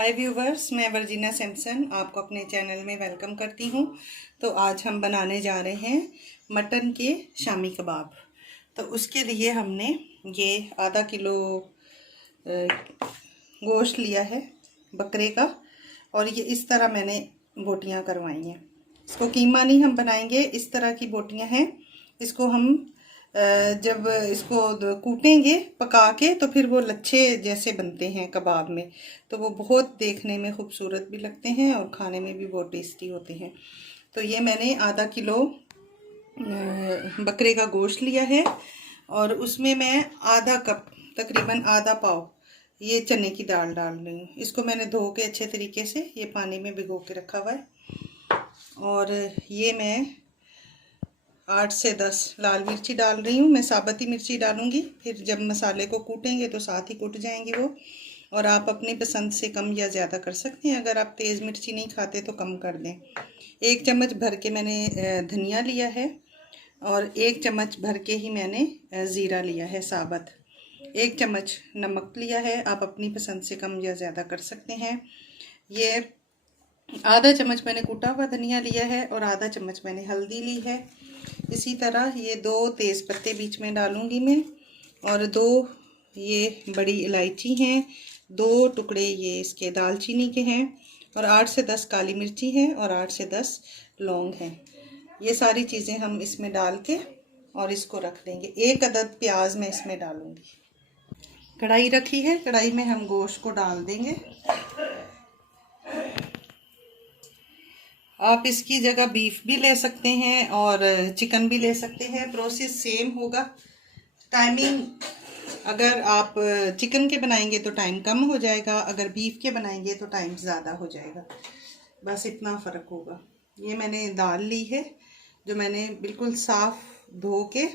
हाय viewers, मैं Virginia Samson आपको अपने चैनल में वेलकम करती हूँ। तो आज हम बनाने जा रहे हैं मटन के शामी कबाब। तो उसके लिए हमने ये आधा किलो गोश्त लिया है बकरे का, और ये इस तरह मैंने बोटियाँ करवाई हैं। इसको कीमा नहीं हम बनाएंगे, इस तरह की बोटियाँ हैं। इसको हम जब इसको कूटेंगे पका के तो फिर वो लच्छे जैसे बनते हैं कबाब में, तो वो बहुत देखने में खूबसूरत भी लगते हैं और खाने में भी बहुत टेस्टी होते हैं। तो ये मैंने आधा किलो बकरे का गोश्त लिया है और उसमें मैं आधा कप तकरीबन आधा पाव ये चने की दाल डाल रही हूँ। इसको मैंने धो के अच्छे तरीके से ये पानी में भिगो के रखा हुआ है। और ये मैं 8 से 10 लाल मिर्ची डाल रही हूँ। मैं साबुती मिर्ची डालूँगी, फिर जब मसाले को कूटेंगे तो साथ ही कूट जाएंगी वो। और आप अपनी पसंद से कम या ज़्यादा कर सकते हैं, अगर आप तेज़ मिर्ची नहीं खाते तो कम कर दें। 1 चम्मच भर के मैंने धनिया लिया है और 1 चम्मच भर के ही मैंने ज़ीरा लिया है साबुत। 1 चम्मच नमक लिया है, आप अपनी पसंद से कम या ज़्यादा कर सकते हैं। ये आधा चम्मच मैंने कूटा हुआ धनिया लिया है और आधा चम्मच मैंने हल्दी ली है। इसी तरह ये 2 तेज़ पत्ते बीच में डालूंगी मैं, और 2 ये बड़ी इलायची हैं, 2 टुकड़े ये इसके दालचीनी के हैं, और 8 से 10 काली मिर्ची हैं और 8 से 10 लौंग हैं। ये सारी चीज़ें हम इसमें डाल के और इसको रख देंगे। 1 अदद प्याज मैं इसमें डालूंगी। कढ़ाई रखी है, कढ़ाई में हम गोश्त को डाल देंगे। आप इसकी जगह बीफ भी ले सकते हैं और चिकन भी ले सकते हैं, प्रोसेस सेम होगा। टाइमिंग अगर आप चिकन के बनाएंगे तो टाइम कम हो जाएगा, अगर बीफ के बनाएंगे तो टाइम ज़्यादा हो जाएगा, बस इतना फ़र्क होगा। ये मैंने दाल ली है जो मैंने बिल्कुल साफ़ धो के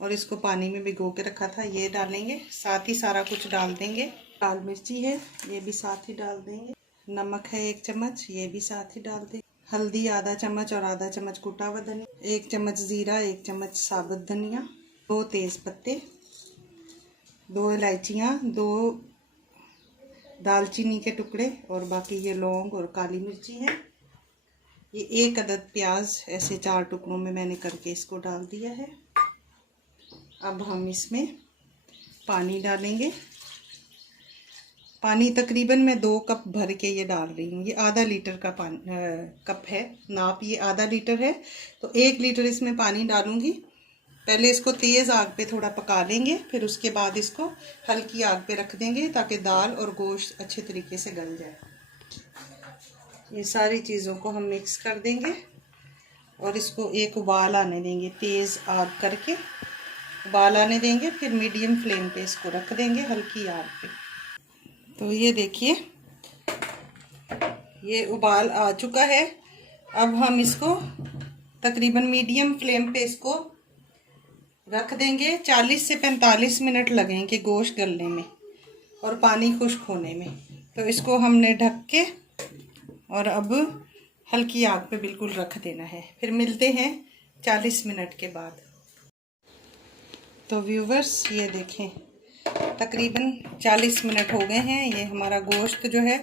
और इसको पानी में भिगो के रखा था, ये डालेंगे। साथ ही सारा कुछ डाल देंगे। लाल मिर्ची है, ये भी साथ ही डाल देंगे। नमक है 1 चम्मच, ये भी साथ ही डाल दें। हल्दी आधा चम्मच और आधा चम्मच कूटा हुआ धनिया, 1 चम्मच ज़ीरा, 1 चम्मच साबुत धनिया, 2 तेज़ पत्ते, 2 इलायचियाँ, 2 दालचीनी के टुकड़े, और बाकी ये लौंग और काली मिर्ची है। ये 1 अदद प्याज ऐसे 4 टुकड़ों में मैंने करके इसको डाल दिया है। अब हम इसमें पानी डालेंगे। पानी तकरीबन मैं 2 कप भर के ये डाल रही हूँ। ये आधा लीटर का पानी कप है, नाप ये आधा लीटर है, तो 1 लीटर इसमें पानी डालूँगी। पहले इसको तेज़ आग पे थोड़ा पका लेंगे, फिर उसके बाद इसको हल्की आग पे रख देंगे ताकि दाल और गोश्त अच्छे तरीके से गल जाए। ये सारी चीज़ों को हम मिक्स कर देंगे और इसको एक उबाल आने देंगे। तेज़ आग करके उबाल आने देंगे, फिर मीडियम फ्लेम पे इसको रख देंगे हल्की आग पे। तो ये देखिए ये उबाल आ चुका है। अब हम इसको तकरीबन मीडियम फ्लेम पे इसको रख देंगे। 40 से 45 मिनट लगेंगे गोश्त गलने में और पानी खुश्क होने में। तो इसको हमने ढक के और अब हल्की आग पे बिल्कुल रख देना है। फिर मिलते हैं 40 मिनट के बाद। तो व्यूवर्स ये देखें तकरीबन 40 मिनट हो गए हैं। ये हमारा गोश्त जो है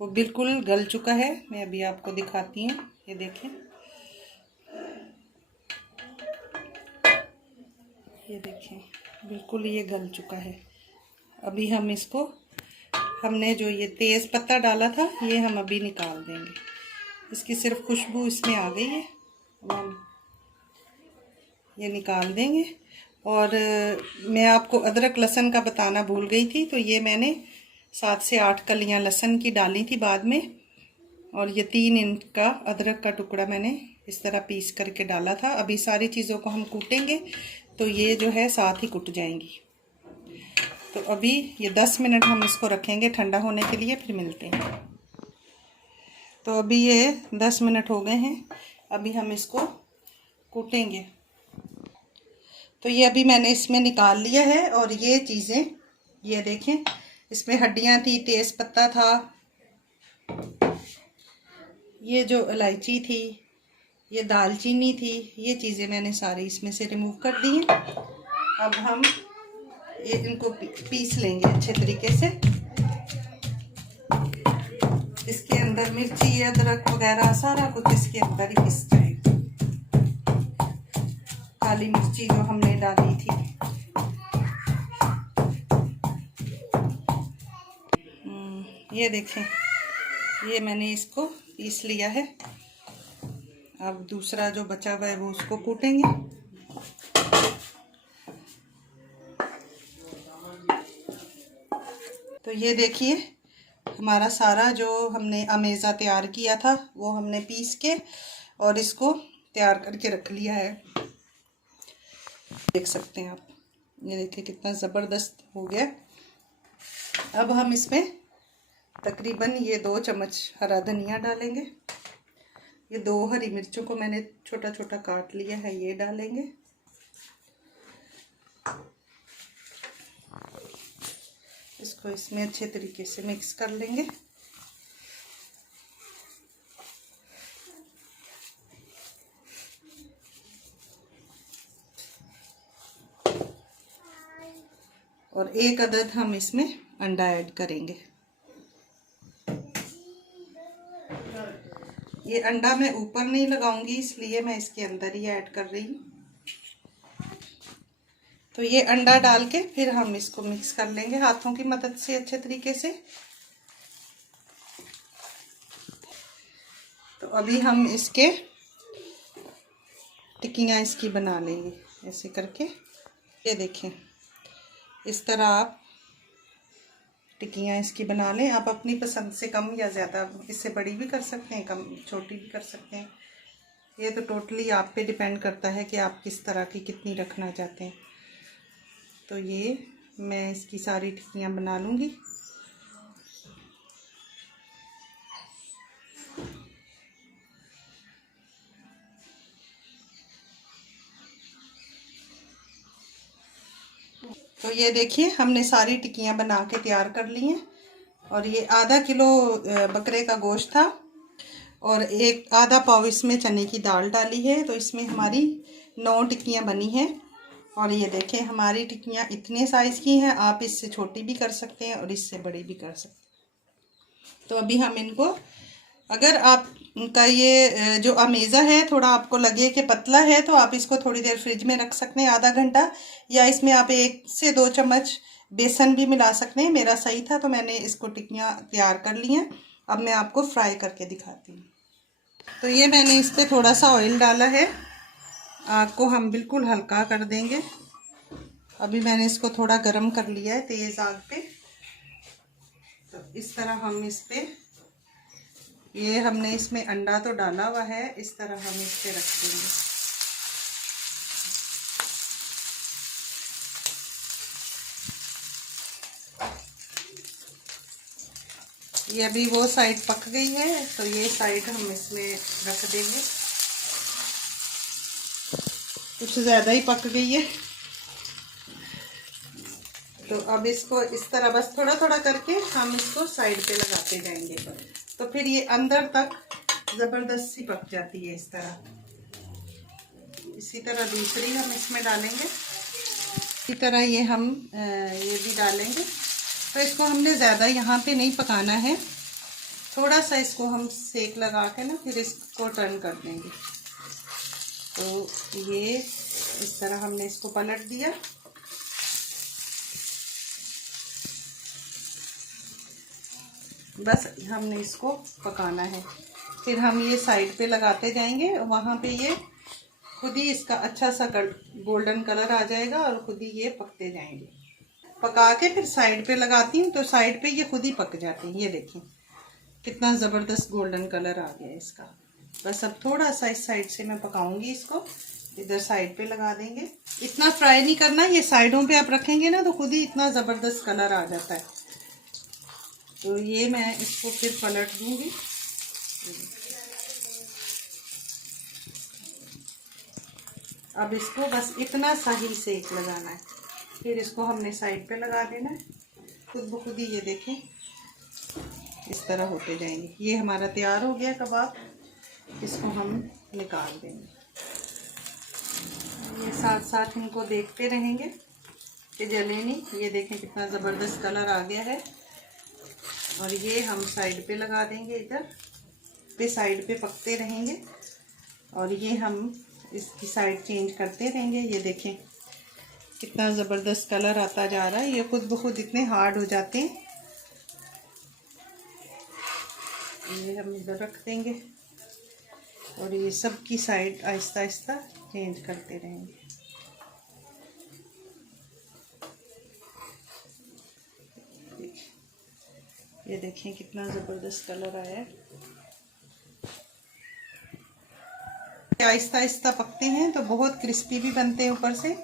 वो बिल्कुल गल चुका है। मैं अभी आपको दिखाती हूँ, ये देखें, ये देखें बिल्कुल ये गल चुका है। अभी हम इसको, हमने जो ये तेज़ पत्ता डाला था ये हम अभी निकाल देंगे। इसकी सिर्फ खुशबू इसमें आ गई है, अब हम ये निकाल देंगे। और मैं आपको अदरक लहसुन का बताना भूल गई थी, तो ये मैंने 7 से 8 कलियां लहसुन की डाली थी बाद में, और ये 3 इंच का अदरक का टुकड़ा मैंने इस तरह पीस करके डाला था। अभी सारी चीज़ों को हम कूटेंगे तो ये जो है साथ ही कुट जाएंगी। तो अभी ये 10 मिनट हम इसको रखेंगे ठंडा होने के लिए, फिर मिलते हैं। तो अभी ये 10 मिनट हो गए हैं, अभी हम इसको कूटेंगे। तो ये अभी मैंने इसमें निकाल लिया है, और ये चीज़ें ये देखें, इसमें हड्डियां थी, तेज़ पत्ता था, ये जो इलायची थी, ये दालचीनी थी, ये चीज़ें मैंने सारी इसमें से रिमूव कर दी हैं। अब हम इनको पीस लेंगे अच्छे तरीके से। अंदर मिर्ची अदरक वगैरह सारा कुछ इसके अंदर ही पिस जाएगा। काली मिर्ची जो हमने डाली थी। ये देखें, ये मैंने इसको पीस लिया है। अब दूसरा जो बचा हुआ है वो उसको कूटेंगे। तो ये देखिए, हमारा सारा जो हमने अमेज़ा तैयार किया था वो हमने पीस के और इसको तैयार करके रख लिया है। देख सकते हैं आप, ये देखिए कितना ज़बरदस्त हो गया। अब हम इसमें तकरीबन ये 2 चम्मच हरा धनिया डालेंगे। ये 2 हरी मिर्चों को मैंने छोटा छोटा काट लिया है, ये डालेंगे। इसको इसमें अच्छे तरीके से मिक्स कर लेंगे। और 1 अदद हम इसमें अंडा ऐड करेंगे। ये अंडा मैं ऊपर नहीं लगाऊंगी, इसलिए मैं इसके अंदर ही ऐड कर रही हूँ। तो ये अंडा डाल के फिर हम इसको मिक्स कर लेंगे हाथों की मदद से अच्छे तरीके से। तो अभी हम इसके टिक्कियाँ इसकी बना लेंगे ऐसे करके। ये देखें, इस तरह आप टिक्कियाँ इसकी बना लें। आप अपनी पसंद से कम या ज़्यादा, इससे बड़ी भी कर सकते हैं, कम छोटी भी कर सकते हैं। ये तो टोटली आप पे डिपेंड करता है कि आप किस तरह की कितनी रखना चाहते हैं। तो ये मैं इसकी सारी टिक्कियाँ बना लूँगी। तो ये देखिए, हमने सारी टिक्कियाँ बना के तैयार कर ली हैं। और ये आधा किलो बकरे का गोश्त था और आधा पाव इसमें चने की दाल डाली है। तो इसमें हमारी 9 टिक्कियाँ बनी हैं। और ये देखें, हमारी टिक्कियाँ इतने साइज़ की हैं, आप इससे छोटी भी कर सकते हैं और इससे बड़ी भी कर सकते हैं। तो अभी हम इनको, अगर आपका ये जो अमेज़ा है थोड़ा आपको लगे कि पतला है, तो आप इसको थोड़ी देर फ्रिज में रख सकते हैं, आधा घंटा, या इसमें आप 1 से 2 चम्मच बेसन भी मिला सकते हैं। मेरा सही था तो मैंने इसको टिक्कियाँ तैयार कर ली हैं। अब मैं आपको फ्राई करके दिखाती हूँ। तो ये मैंने इस पर थोड़ा सा ऑयल डाला है। आग को हम बिल्कुल हल्का कर देंगे। अभी मैंने इसको थोड़ा गरम कर लिया है तेज़ आग पे। तो इस तरह हम इस पे, ये हमने इसमें अंडा तो डाला हुआ है, इस तरह हम इस पे रख देंगे। ये अभी वो साइड पक गई है, तो ये साइड हम इसमें रख देंगे। कुछ ज़्यादा ही पक गई है, तो अब इसको इस तरह बस थोड़ा थोड़ा करके हम इसको साइड पे लगाते जाएंगे। तो फिर ये अंदर तक ज़बरदस्त सी पक जाती है इस तरह। इसी तरह दूसरी हम इसमें डालेंगे। इसी तरह ये हम ये भी डालेंगे। तो इसको हमने ज़्यादा यहाँ पे नहीं पकाना है, थोड़ा सा इसको हम सेक लगा के ना फिर इसको टर्न कर देंगे। तो ये इस तरह हमने इसको पलट दिया। बस हमने इसको पकाना है, फिर हम ये साइड पे लगाते जाएंगे। वहाँ पे ये खुद ही इसका अच्छा सा गोल्डन कलर आ जाएगा और खुद ही ये पकते जाएंगे। पका के फिर साइड पे लगाती हूँ, तो साइड पे ये खुद ही पक जाती हैं। ये देखिए कितना ज़बरदस्त गोल्डन कलर आ गया है इसका। बस अब थोड़ा सा इस साइड से मैं पकाऊंगी इसको, इधर साइड पे लगा देंगे। इतना फ्राई नहीं करना, ये साइडों पे आप रखेंगे ना तो खुद ही इतना ज़बरदस्त कलर आ जाता है। तो ये मैं इसको फिर पलट दूंगी। अब इसको बस इतना सा ही सेक लगाना है, फिर इसको हमने साइड पे लगा देना है। खुद ब खुद ही ये देखें इस तरह होते जाएंगे। ये हमारा तैयार हो गया कबाब, इसको हम निकाल देंगे। ये साथ साथ इनको देखते रहेंगे कि जले नहीं। ये देखें कितना ज़बरदस्त कलर आ गया है। और ये हम साइड पे लगा देंगे इधर। पे साइड पे पकते रहेंगे और ये हम इसकी साइड चेंज करते रहेंगे। ये देखें कितना ज़बरदस्त कलर आता जा रहा है। ये खुद ब खुद इतने हार्ड हो जाते हैं। ये हम इधर रख देंगे और ये सब की साइड आहिस्ता आहिस्ता चेंज करते रहेंगे। ये देखें कितना ज़बरदस्त कलर आया है। आहिस्ता आहिस्ता पकते हैं तो बहुत क्रिस्पी भी बनते हैं ऊपर से।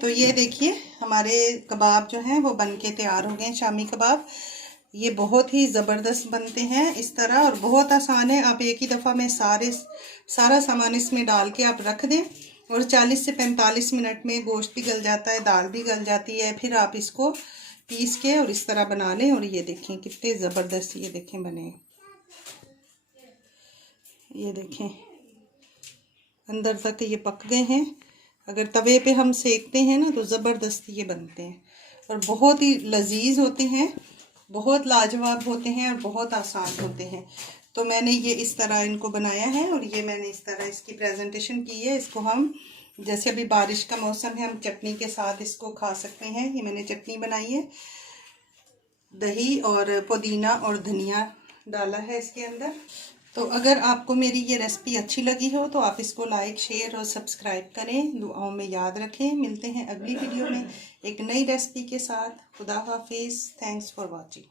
तो ये देखिए हमारे कबाब जो हैं वो बनके तैयार हो गए हैं, शामी कबाब। ये बहुत ही ज़बरदस्त बनते हैं इस तरह और बहुत आसान है। आप एक ही दफ़ा में सारा सामान इसमें डाल के आप रख दें और 40 से 45 मिनट में गोश्त भी गल जाता है, दाल भी गल जाती है। फिर आप इसको पीस के और इस तरह बना लें। और ये देखें कितने ज़बरदस्त ये देखें बने। ये देखें अंदर तक ये पक गए हैं। अगर तवे पे हम सेकते हैं ना तो ज़बरदस्त ये बनते हैं और बहुत ही लजीज होते हैं, बहुत लाजवाब होते हैं और बहुत आसान होते हैं। तो मैंने ये इस तरह इनको बनाया है और ये मैंने इस तरह इसकी प्रेजेंटेशन की है। इसको हम जैसे अभी बारिश का मौसम है, हम चटनी के साथ इसको खा सकते हैं। ये मैंने चटनी बनाई है, दही और पुदीना और धनिया डाला है इसके अंदर। तो अगर आपको मेरी ये रेसिपी अच्छी लगी हो तो आप इसको लाइक, शेयर और सब्सक्राइब करें। दुआओं में याद रखें। मिलते हैं अगली वीडियो में एक नई रेसिपी के साथ। खुदा हाफिज़। Thanks for watching.